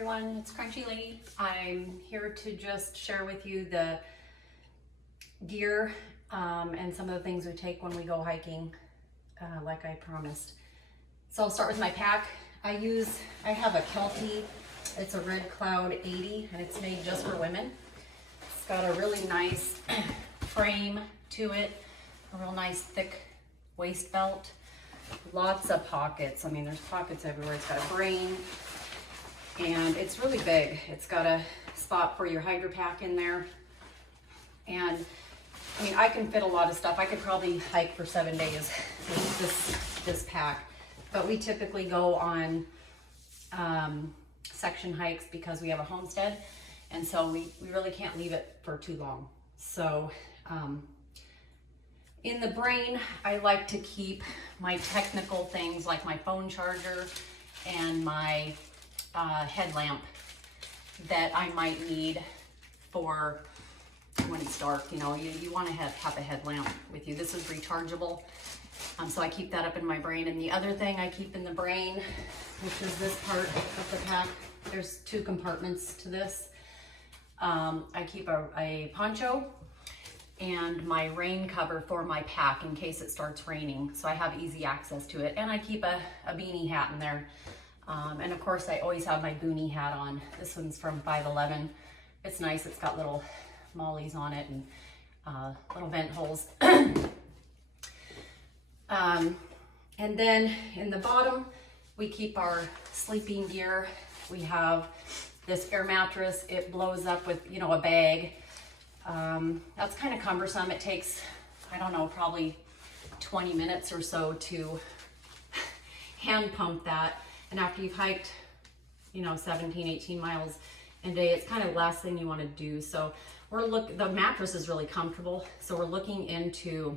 everyone, it's Crunchy Lady. I'm here to just share with you the gear and some of the things we take when we go hiking, like I promised. So I'll start with my pack. I have a Kelty, it's a Redcloud 80 and it's made just for women. It's got a really nice frame to it, a real nice thick waist belt, lots of pockets. I mean, there's pockets everywhere. It's got a brain and it's really big. It's got a spot for your hydro pack in there. And I mean, I can fit a lot of stuff. I could probably hike for 7 days with this pack. But we typically go on section hikes because we have a homestead. And so we really can't leave it for too long. So in the brain, I like to keep my technical things like my phone charger and my headlamp that I might need for when it's dark. You know, you want to have a headlamp with you. This is rechargeable, so I keep that up in my brain. And the other thing I keep in the brain, which is this part of the pack, there's 2 compartments to this. I keep a poncho and my rain cover for my pack in case it starts raining, so I have easy access to it. And I keep a beanie hat in there. And of course, I always have my boonie hat on. This one's from 511. It's nice. It's got little mollies on it and little vent holes. And then in the bottom, we keep our sleeping gear. We have this air mattress. It blows up with, you know, a bag. That's kind of cumbersome. It takes, I don't know, probably 20 minutes or so to hand pump that. And after you've hiked, you know, 17, 18 miles a day, it's kind of the last thing you want to do. So the mattress is really comfortable. So we're looking into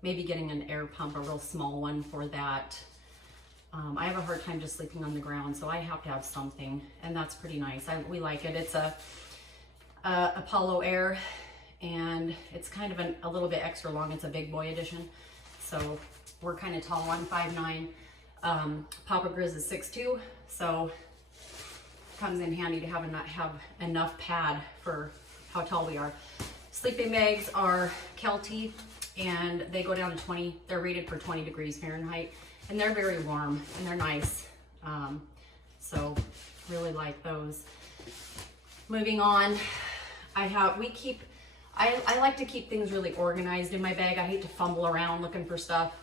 maybe getting an air pump, a real small one for that. I have a hard time just sleeping on the ground, so I have to have something, and that's pretty nice. We like it. It's a Apollo Air, and it's kind of a little bit extra long. It's a big boy edition. So we're kind of tall, I'm 5'9". Papa Grizz is 6'2", so it comes in handy to have enough pad for how tall we are. Sleeping bags are Kelty, and they go down to 20. They're rated for 20 degrees Fahrenheit, and they're very warm and they're nice. So really like those. Moving on, I like to keep things really organized in my bag. I hate to fumble around looking for stuff.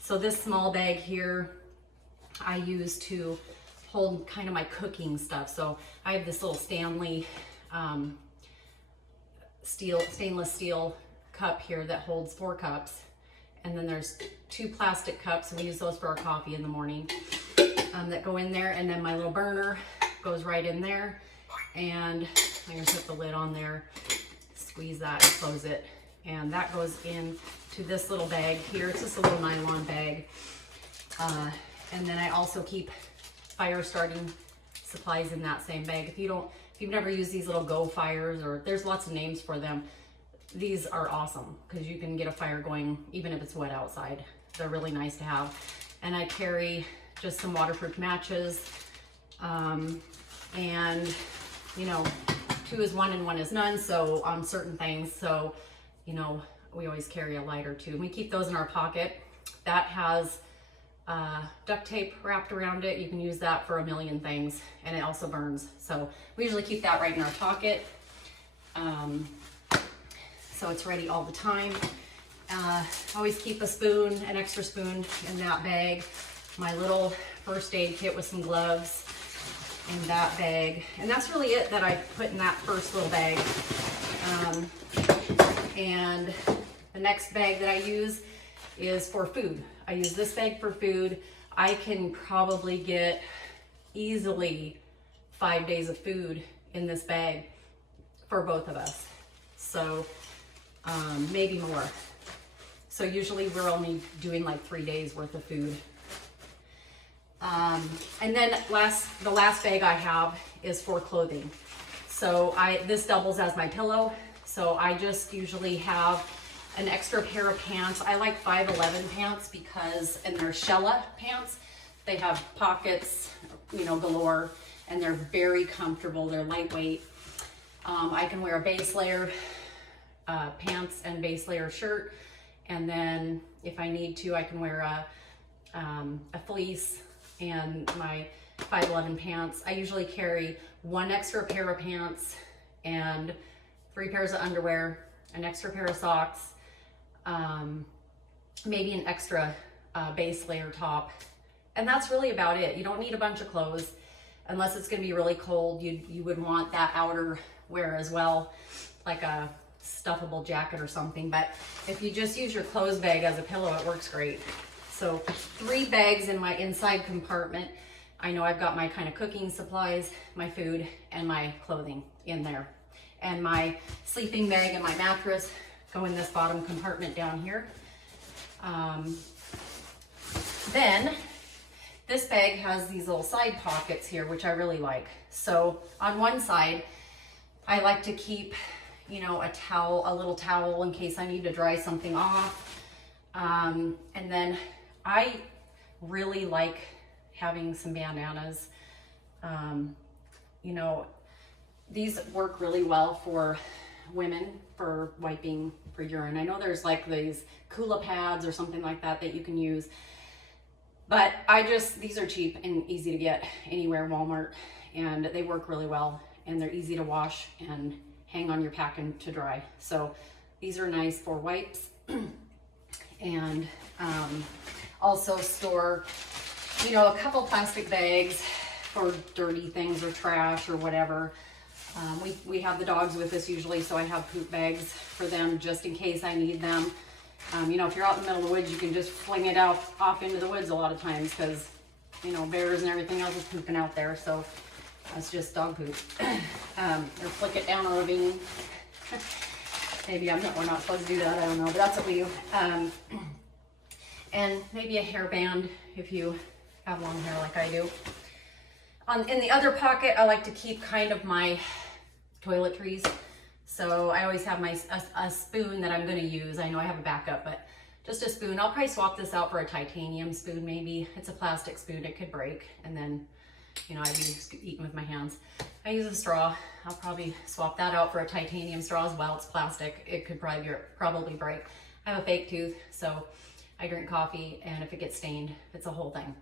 So this small bag here, I use to hold kind of my cooking stuff. So I have this little Stanley stainless steel cup here that holds 4 cups. And then there's 2 plastic cups, and we use those for our coffee in the morning, that go in there. And then my little burner goes right in there. And I'm gonna put the lid on there, squeeze that and close it. And that goes in to this little bag here. It's just a little nylon bag. And then I also keep fire starting supplies in that same bag. If you've never used these little Go Fires, or there's lots of names for them, these are awesome because you can get a fire going even if it's wet outside. They're really nice to have. And I carry just some waterproof matches. And you know, 2 is 1 and 1 is none. So on certain things, so you know, we always carry a lighter too. And we keep those in our pocket. That has duct tape wrapped around it. You can use that for a million things, and it also burns. So we usually keep that right in our pocket. So it's ready all the time. Always keep a spoon, an extra spoon in that bag. My little first aid kit with some gloves in that bag. And that's really it that I put in that first little bag. And the next bag that I use is for food. I use this bag for food. I can probably get easily 5 days of food in this bag for both of us. So maybe more. So usually we're only doing like 3 days worth of food. And then the last bag I have is for clothing. So this doubles as my pillow. So I just usually have an extra pair of pants. I like 511 pants and they're Shella pants. They have pockets, you know, galore. and they're very comfortable. They're lightweight. I can wear a base layer pants and base layer shirt, and then if I need to, I can wear a fleece and my 511 pants. I usually carry one extra pair of pants and 3 pairs of underwear, an extra pair of socks, maybe an extra base layer top, and that's really about it. You don't need a bunch of clothes unless it's going to be really cold. You would want that outer wear as well, like a stuffable jacket or something. But if you just use your clothes bag as a pillow, it works great. So 3 bags in my inside compartment. I know I've got my kind of cooking supplies, my food, and my clothing in there. And my sleeping bag and my mattress go in this bottom compartment down here. Then this bag has these little side pockets here, which I really like. So on one side, I like to keep, you know, a little towel in case I need to dry something off. And then I really like having some bandanas. You know, these work really well for women for wiping for urine. I know there's like these Kula pads or something like that that you can use, but these are cheap and easy to get anywhere, Walmart, and they work really well, and they're easy to wash and hang on your pack and to dry. So these are nice for wipes. And also store, you know, a couple plastic bags for dirty things or trash or whatever. We have the dogs with us usually, so I have poop bags for them just in case I need them. You know, if you're out in the middle of the woods, you can just fling it out off into the woods a lot of times because, you know, bears and everything else is pooping out there. So that's just dog poop. Or flick it down a ravine. Maybe we're not supposed to do that, I don't know, but that's what we do. And maybe a hairband if you have long hair like I do. In the other pocket, I like to keep kind of my toiletries. So I always have a spoon that I'm going to use. I know I have a backup, but just a spoon. I'll probably swap this out for a titanium spoon maybe. It's a plastic spoon, it could break, and then, you know, I'd be eating with my hands. I use a straw. I'll probably swap that out for a titanium straw as well. It's plastic. It could probably break. I have a fake tooth, so I drink coffee, and if it gets stained, it's a whole thing.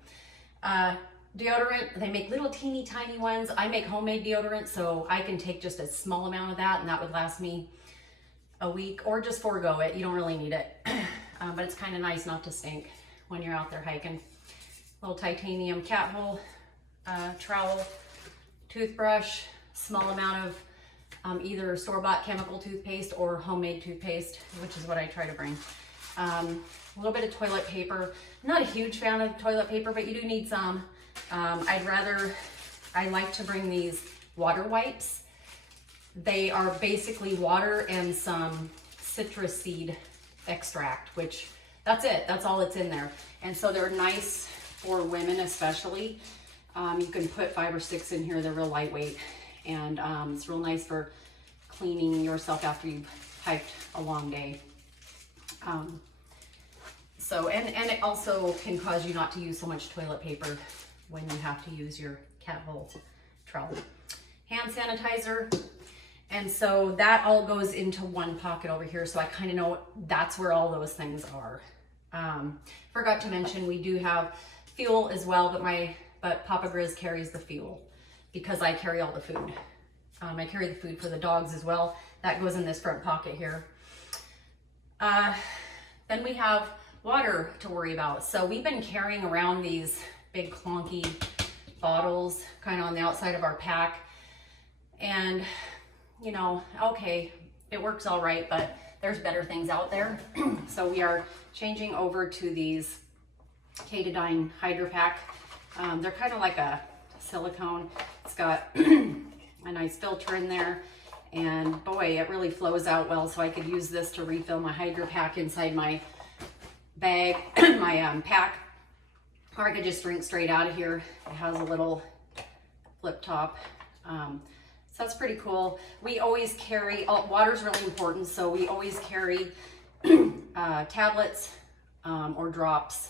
Deodorant, they make little teeny tiny ones. I make homemade deodorant, so I can take just a small amount of that, and that would last me a week, or just forego it. You don't really need it. But it's kind of nice not to stink when you're out there hiking. Little titanium cat hole, trowel, toothbrush, small amount of either store-bought chemical toothpaste or homemade toothpaste, which is what I try to bring. A little bit of toilet paper. I'm not a huge fan of toilet paper, but you do need some. I like to bring these water wipes. They are basically water and some citrus seed extract, which that's it. That's all that's in there. And so they're nice for women especially. You can put 5 or 6 in here. They're real lightweight, and it's real nice for cleaning yourself after you've hiked a long day. And it also can cause you not to use so much toilet paper when you have to use your cat hole trowel. Hand sanitizer. And so that all goes into one pocket over here. So I kind of know that's where all those things are. Forgot to mention, we do have fuel as well, but Papa Grizz carries the fuel because I carry all the food. I carry the food for the dogs as well. That goes in this front pocket here. Then we have water to worry about. So we've been carrying around these big clunky bottles kind of on the outside of our pack. And, you know, okay, it works all right, but there's better things out there. So we are changing over to these Ketadine Hydro Pack. They're kind of like a silicone. It's got a nice filter in there, and boy, it really flows out well. So I could use this to refill my Hydro Pack inside my bag, my pack, or I could just drink straight out of here. It has a little flip top. So that's pretty cool. We always carry, water's really important, so we always carry tablets or drops.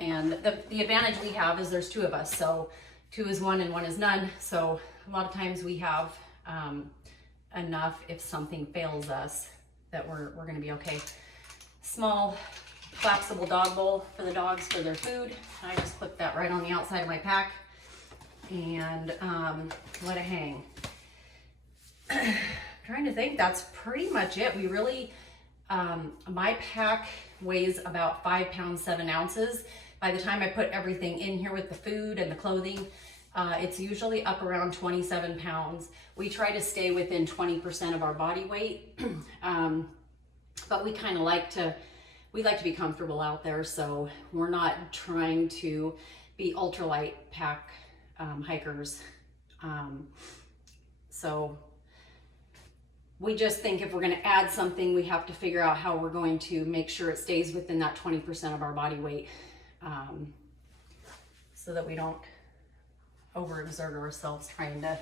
And the advantage we have is there's 2 of us, so 2 is 1 and 1 is none. So a lot of times we have enough if something fails us that we're gonna be okay. Small collapsible dog bowl for the dogs for their food. I just clip that right on the outside of my pack and let it hang. Trying to think, that's pretty much it. We really, my pack weighs about 5 pounds, 7 ounces. By the time I put everything in here with the food and the clothing, it's usually up around 27 pounds. We try to stay within 20% of our body weight, but we kind of like to be comfortable out there, so we're not trying to be ultralight pack hikers. So we just think if we're going to add something, we have to figure out how we're going to make sure it stays within that 20% of our body weight, so that we don't overexert ourselves trying to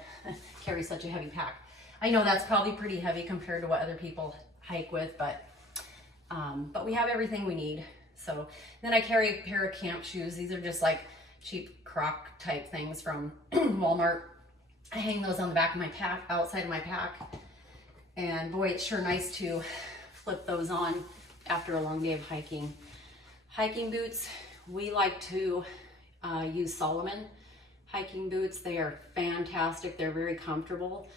carry such a heavy pack. I know that's probably pretty heavy compared to what other people hike with, but we have everything we need. So then I carry a pair of camp shoes. These are just like cheap Croc type things from Walmart. I hang those on the back of my pack, outside of my pack. And boy, it's sure nice to flip those on after a long day of hiking. Hiking boots, we like to use Solomon hiking boots. They are fantastic. They're very comfortable.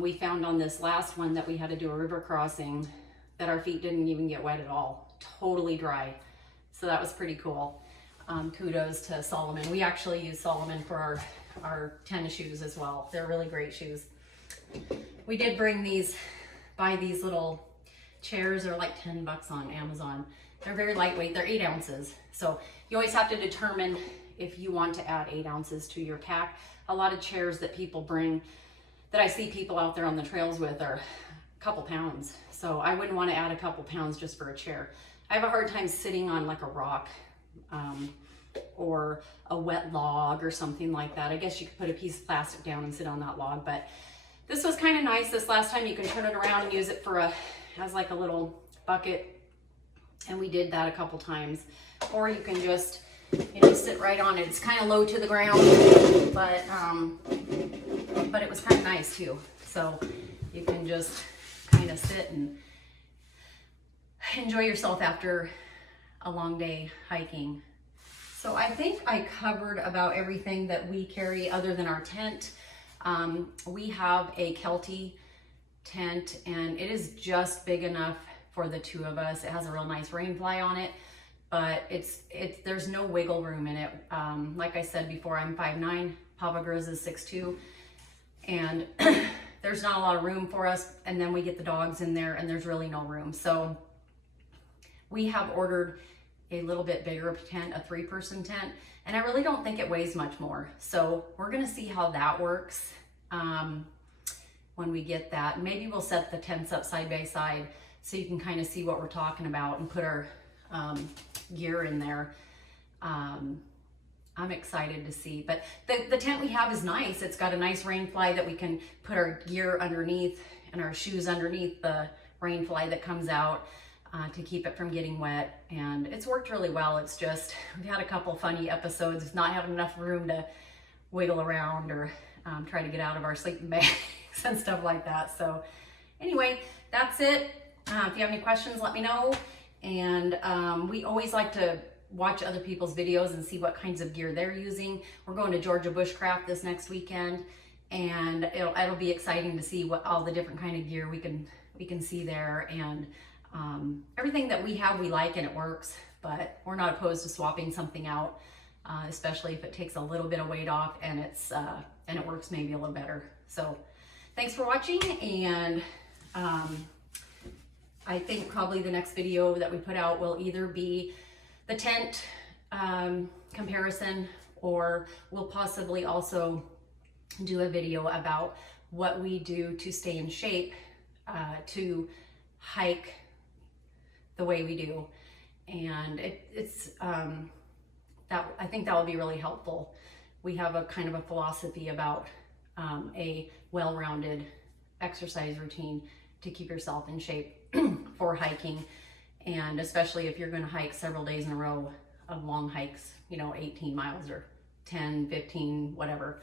We found on this last one that we had to do a river crossing that our feet didn't even get wet at all, totally dry. So that was pretty cool. Kudos to Solomon. We actually use Solomon for our tennis shoes as well. They're really great shoes. We did buy these little chairs. They're like 10 bucks on Amazon. They're very lightweight. They're 8 ounces. So you always have to determine if you want to add 8 ounces to your pack. A lot of chairs that people bring, that I see people out there on the trails with, are a couple pounds. So I wouldn't want to add a couple pounds just for a chair. I have a hard time sitting on like a rock or a wet log or something like that. I guess you could put a piece of plastic down and sit on that log, but this was kind of nice. This last time you can turn it around and use it as like a little bucket. And we did that a couple times. Or you can just, sit right on it. It's kind of low to the ground, but it was kind of nice too. So you can just kind of sit and enjoy yourself after a long day hiking. So I think I covered about everything that we carry other than our tent. We have a Kelty tent, and it is just big enough for the 2 of us. It has a real nice rain fly on it, but there's no wiggle room in it. Like I said before, I'm 5'9", Papa Grizz is 6'2", and there's not a lot of room for us. And then we get the dogs in there and there's really no room. So we have ordered a little bit bigger tent, a 3-person tent, and I really don't think it weighs much more. So we're gonna see how that works when we get that. Maybe we'll set the tents up side by side so you can kind of see what we're talking about and put our gear in there. I'm excited to see, but the tent we have is nice. It's got a nice rain fly that we can put our gear underneath and our shoes underneath the rain fly that comes out to keep it from getting wet. And it's worked really well. It's just, we've had a couple funny episodes of not having enough room to wiggle around or try to get out of our sleeping bags and stuff like that. So anyway, that's it. If you have any questions, let me know. And we always like to watch other people's videos and see what kinds of gear they're using. We're going to Georgia Bushcraft this next weekend, and it'll be exciting to see what all the different kind of gear we can see there. And everything that we have, we like and it works, but we're not opposed to swapping something out, especially if it takes a little bit of weight off and it works maybe a little better. So thanks for watching, and I think probably the next video that we put out will either be the tent comparison, or we'll possibly also do a video about what we do to stay in shape to hike the way we do. And I think that will be really helpful. We have a kind of a philosophy about a well-rounded exercise routine to keep yourself in shape for hiking, and especially if you're going to hike several days in a row of long hikes, 18 miles or 10, 15, whatever.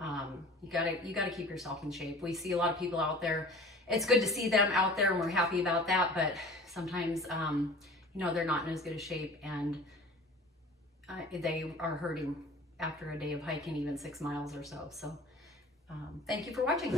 You gotta keep yourself in shape. We see a lot of people out there. It's good to see them out there and we're happy about that, but sometimes, you know, they're not in as good a shape and they are hurting after a day of hiking, even 6 miles or so. So thank you for watching.